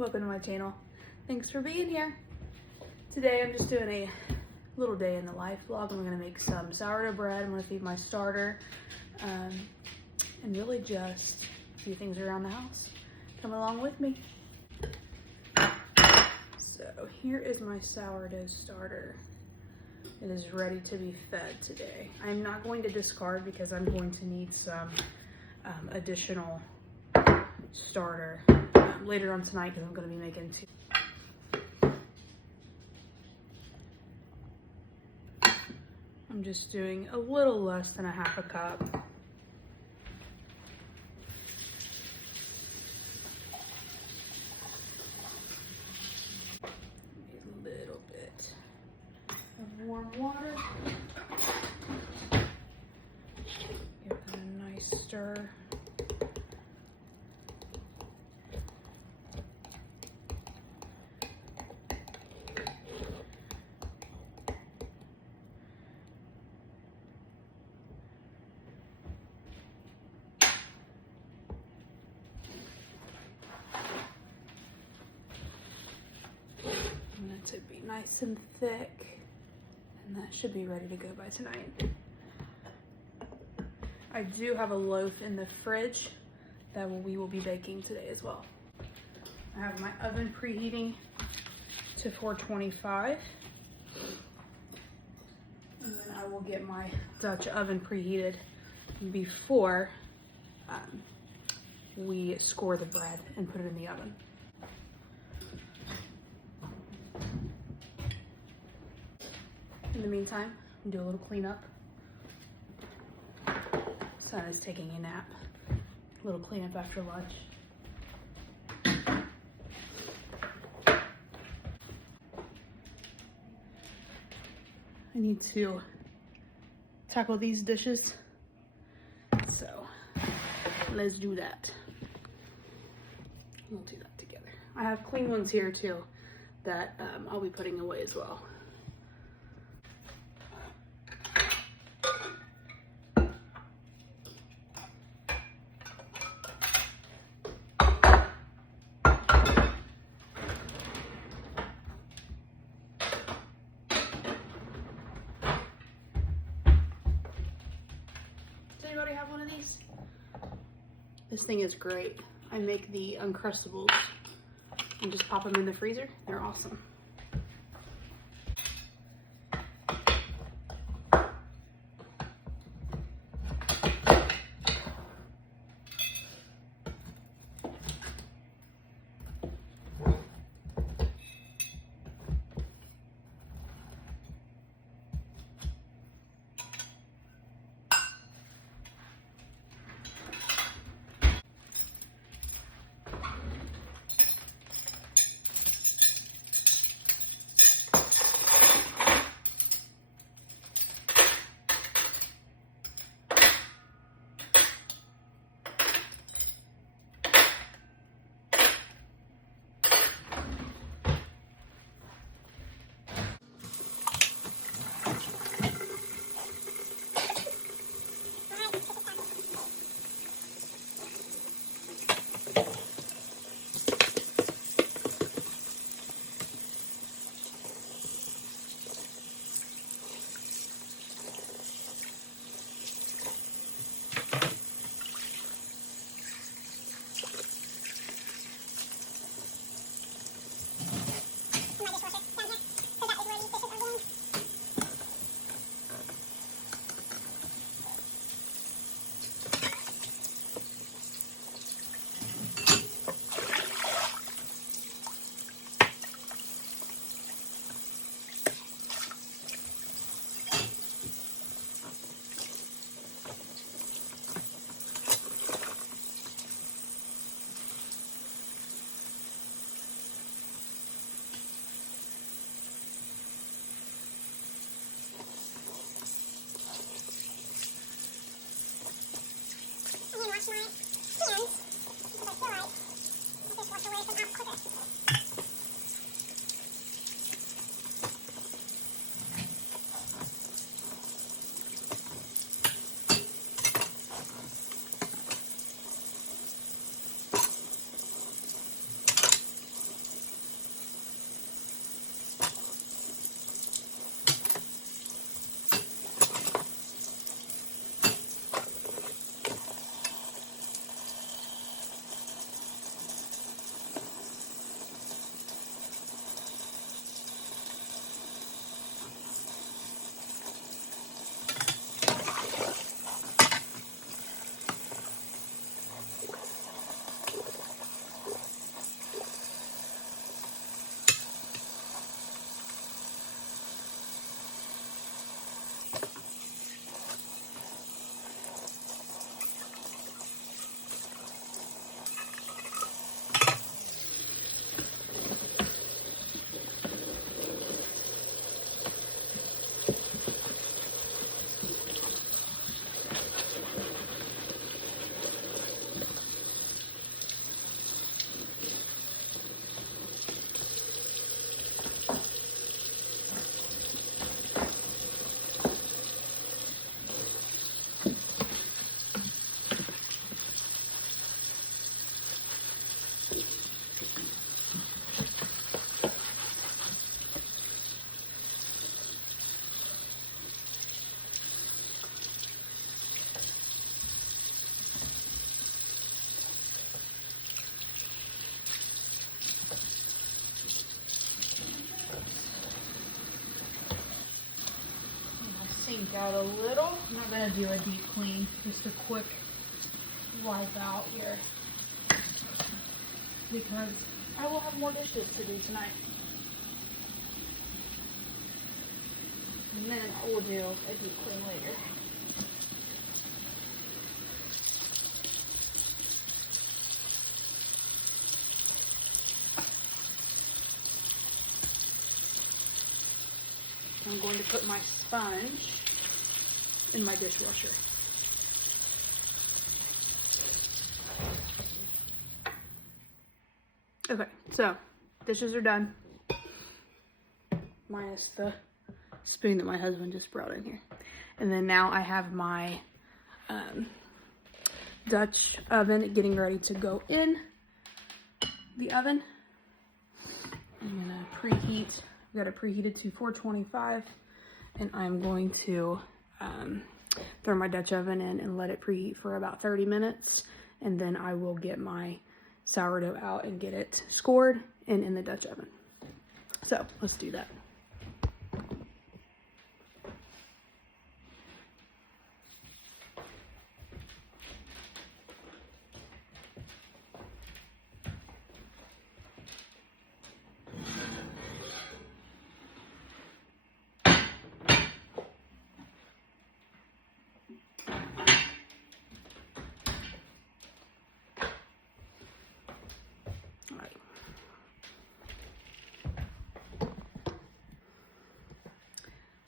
welcome to my channel. Thanks for being here. Today I'm just doing a little day in the life vlog. I'm gonna make some sourdough bread. I'm gonna feed my starter, and really just a few things around the house. Come along with me. So here is my sourdough starter. It is ready to be fed today. I'm not going to discard because I'm going to need some additional starter later on tonight because I'm going to be making two. I'm just doing a little less than a half a cup. A little bit of warm water. Give it a nice stir. To be nice and thick, and that should be ready to go by tonight. I do have a loaf in the fridge that we will be baking today as well. I have my oven preheating to 425, and then I will get my Dutch oven preheated before we score the bread and put it in the oven. In the meantime, I'm gonna do a little cleanup. Son is taking a nap. A little cleanup after lunch. I need to tackle these dishes. So let's do that. We'll do that together. I have clean ones here too that I'll be putting away as well. Does anybody have one of these? This thing is great. I make the Uncrustables and just pop them in the freezer. They're awesome. leak out a little. I'm not going to do a deep clean, just a quick wipe out here, because I will have more dishes to do tonight. And then I will do a deep clean later. I'm going to put my sponge in my dishwasher. Okay, so dishes are done. Minus the spoon that my husband just brought in here. And then now I have my Dutch oven getting ready to go in the oven. I'm gonna preheat. I've got it preheated to 425, and I'm going to throw my Dutch oven in and let it preheat for about 30 minutes, and then I will get my sourdough out and get it scored and in the Dutch oven. So let's do that.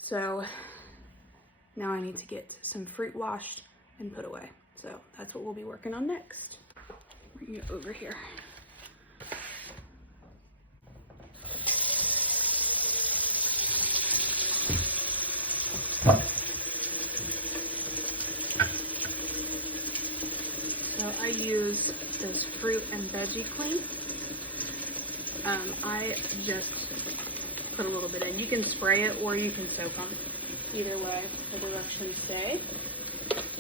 So now I need to get some fruit washed and put away. So that's what we'll be working on next. Bring it over here. So I use this fruit and veggie clean. I just put a little bit in. You can spray it or you can soak them. Either way, the directions say.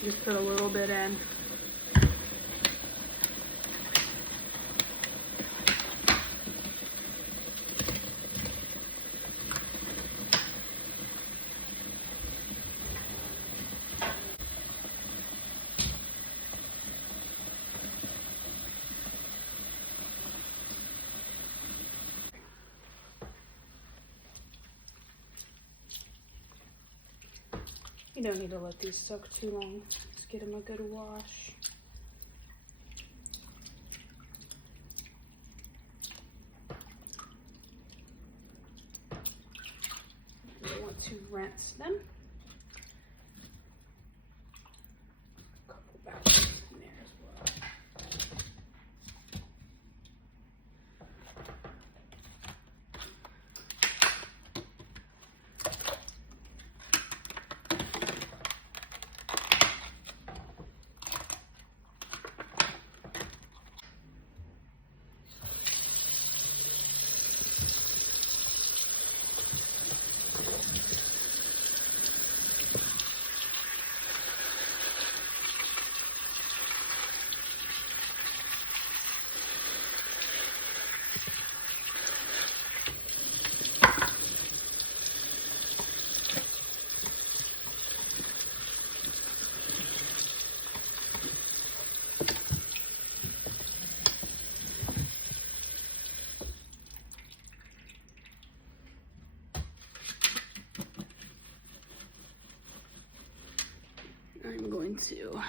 Just put a little bit in. You don't need to let these soak too long. Just get them a good wash. You want to rinse them. A couple batches in there as well. I'm going to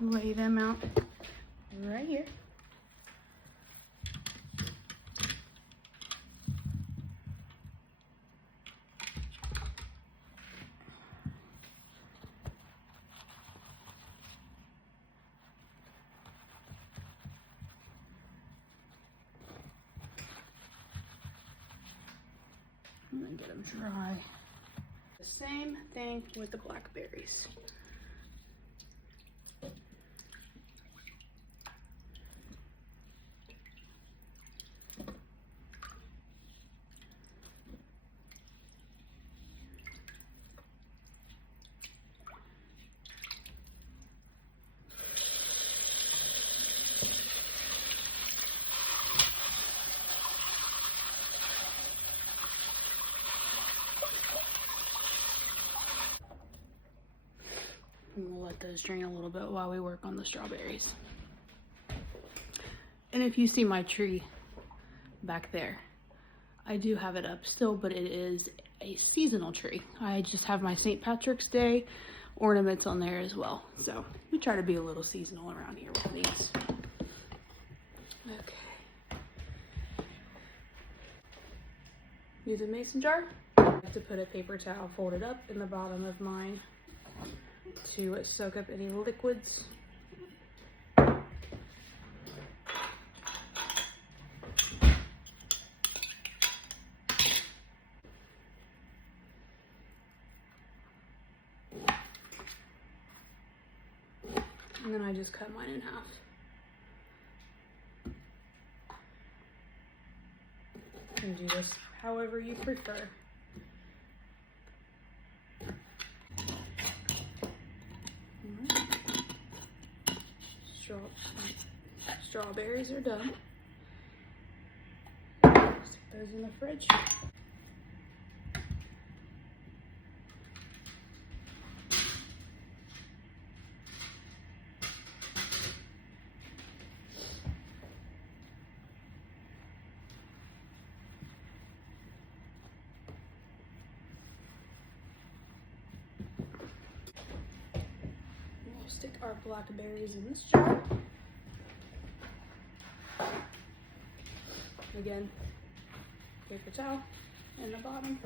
lay them out right here. I'm gonna get them dry. The same thing with the blackberries. those drain a little bit while we work on the strawberries. And if you see my tree back there, I do have it up still, but it is a seasonal tree. I just have my St. Patrick's Day ornaments on there as well. So we try to be a little seasonal around here with these. Okay. Use a mason jar. I like to put a paper towel folded up in the bottom of mine to soak up any liquids. And then I just cut mine in half. You can do this however you prefer. Strawberries are done. Stick those in the fridge. We'll stick our blackberries in this jar. Again, paper towel in the bottom.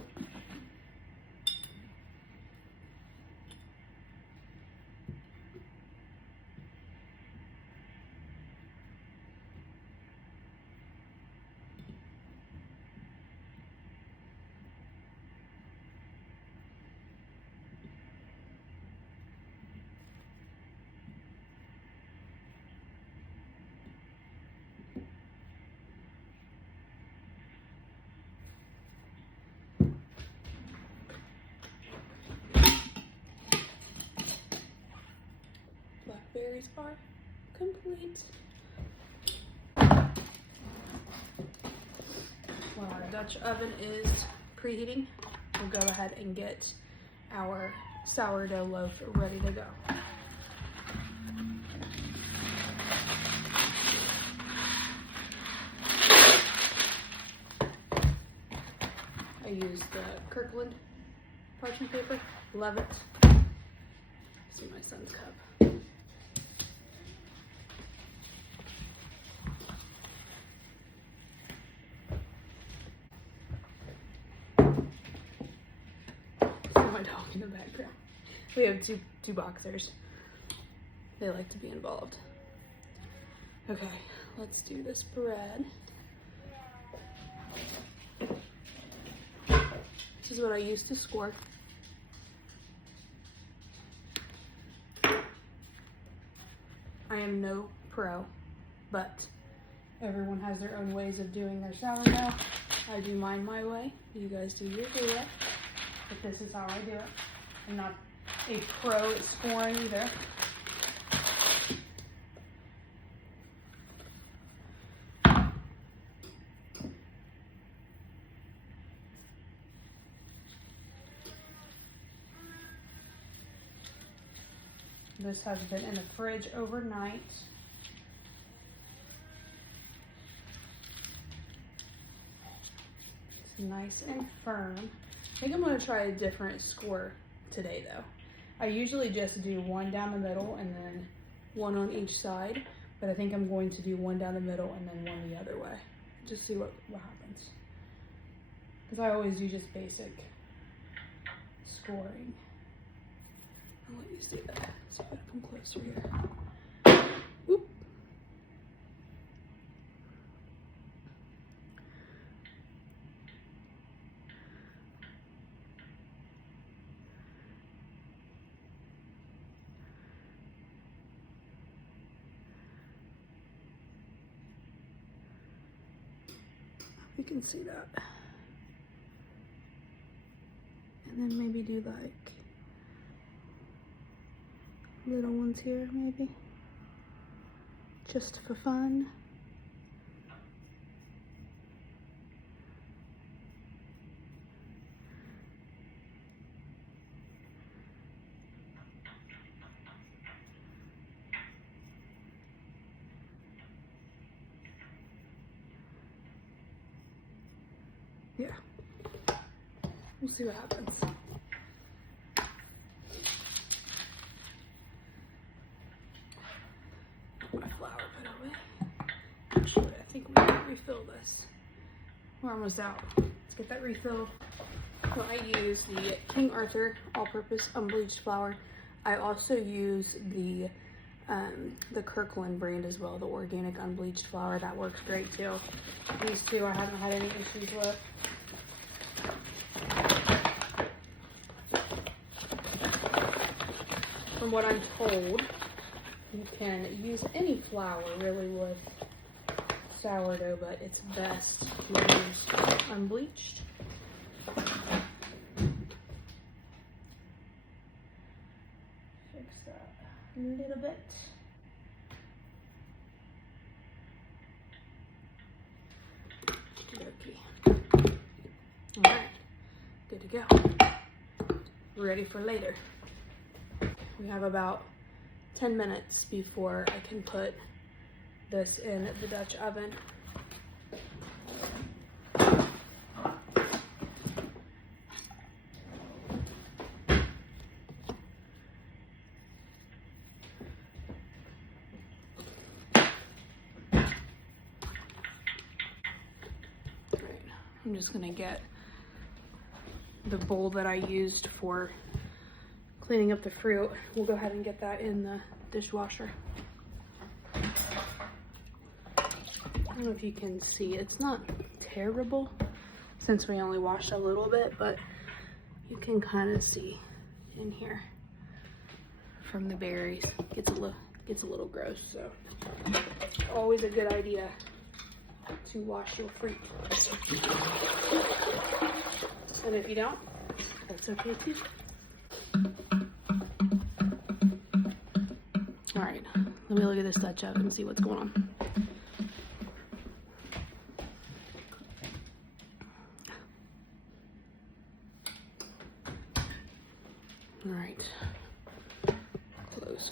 Blackberries are complete. While our Dutch oven is preheating, we'll go ahead and get our sourdough loaf ready to go. I use the Kirkland parchment paper. Love it. See my son's cup. My dog in the background. We have two boxers. They like to be involved. Okay, let's do this bread. This is what I used to score. I am no pro, but everyone has their own ways of doing their sourdough. I do mine my way. You guys do your way. But this is how I do it. I'm not a pro at scoring either. This has been in the fridge overnight. It's nice and firm. I think I'm going to try a different score today though. I usually just do one down the middle and then one on each side, but I think I'm going to do one down the middle and then one the other way. Just see what happens. Because I always do just basic scoring. I'll let you see that. Let's see if I come closer here. Oop. You can see that. And then maybe do like little ones here, maybe. Just for fun. Yeah. We'll see what happens. My flour put away. Actually, I think we can refill this. We're almost out. Let's get that refilled. So I use the King Arthur all-purpose unbleached flour. I also use the Kirkland brand as well, the organic unbleached flour. That works great too. These two I haven't had any issues with. From what I'm told, you can use any flour really with sourdough, but it's best to use unbleached. Fix that a little bit. Okay. All right, good to go. Ready for later. We have about 10 minutes before I can put this in the Dutch oven. I'm just gonna get the bowl that I used for cleaning up the fruit. We'll go ahead and get that in the dishwasher. I don't know if you can see, it's not terrible since we only washed a little bit, but you can kind of see in here from the berries. Gets a little gross, so it's always a good idea to wash your fruit. And if you don't, that's okay too. All right, let me look at this Dutch oven and see what's going on. All right,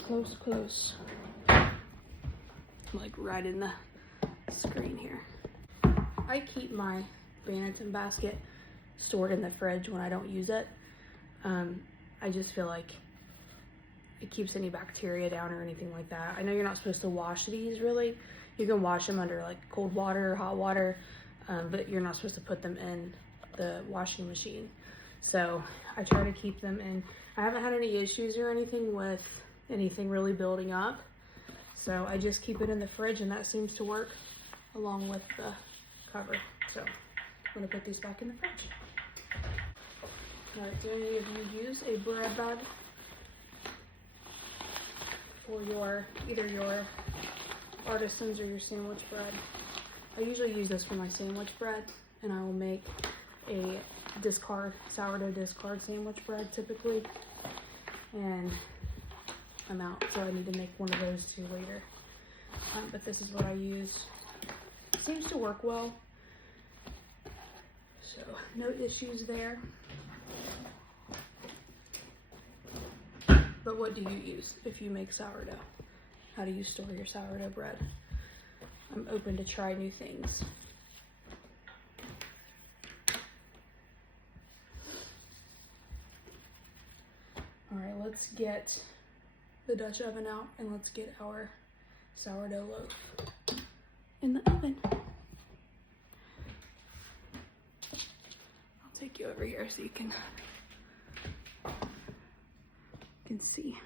close, close. Like right in the screen here. I keep my Banneton basket stored in the fridge when I don't use it. I just feel like it keeps any bacteria down or anything like that. I know you're not supposed to wash these really. You can wash them under like cold water or hot water, but you're not supposed to put them in the washing machine. So I try to keep them in. I haven't had any issues or anything with anything really building up. So I just keep it in the fridge and that seems to work along with the cover. So I'm gonna put these back in the fridge. All right, do any of you use a bread bag for either your artisans or your sandwich bread? I usually use this for my sandwich bread, and I will make a sourdough discard sandwich bread typically, and I'm out, so I need to make one of those too later. But this is what I use. Seems to work well, so no issues there. But what do you use if you make sourdough? How do you store your sourdough bread? I'm open to try new things. All right, let's get the Dutch oven out and let's get our sourdough loaf in the oven. I'll take you over here so you can see.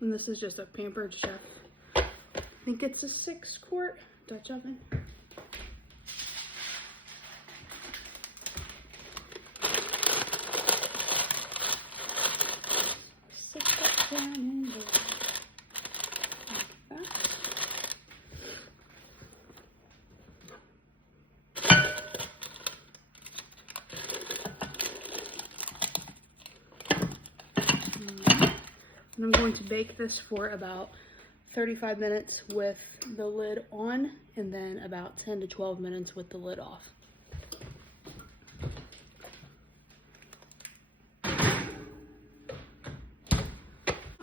And this is just a Pampered Chef. I think it's a 6-quart Dutch oven. Sit that down in there. Like that. And I'm going to bake this for about 35 minutes with the lid on, and then about 10 to 12 minutes with the lid off.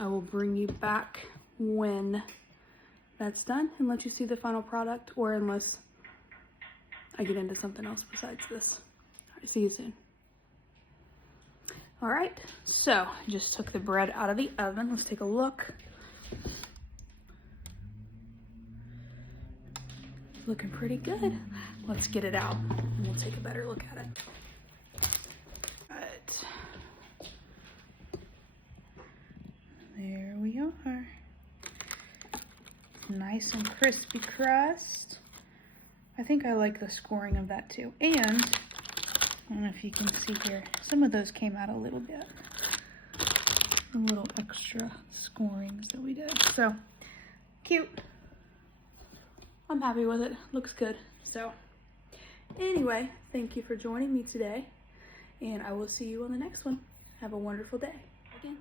I will bring you back when that's done and let you see the final product, or unless I get into something else besides this. All right, see you soon. All right, so I just took the bread out of the oven. Let's take a look. Looking pretty good. Let's get it out and we'll take a better look at it. All right. There we are. Nice and crispy crust. I think I like the scoring of that too. And I don't know if you can see here, some of those came out a little bit. The little extra scorings that we did. So cute. I'm happy with it. Looks good. So anyway, thank you for joining me today, and I will see you on the next one. Have a wonderful day. Again.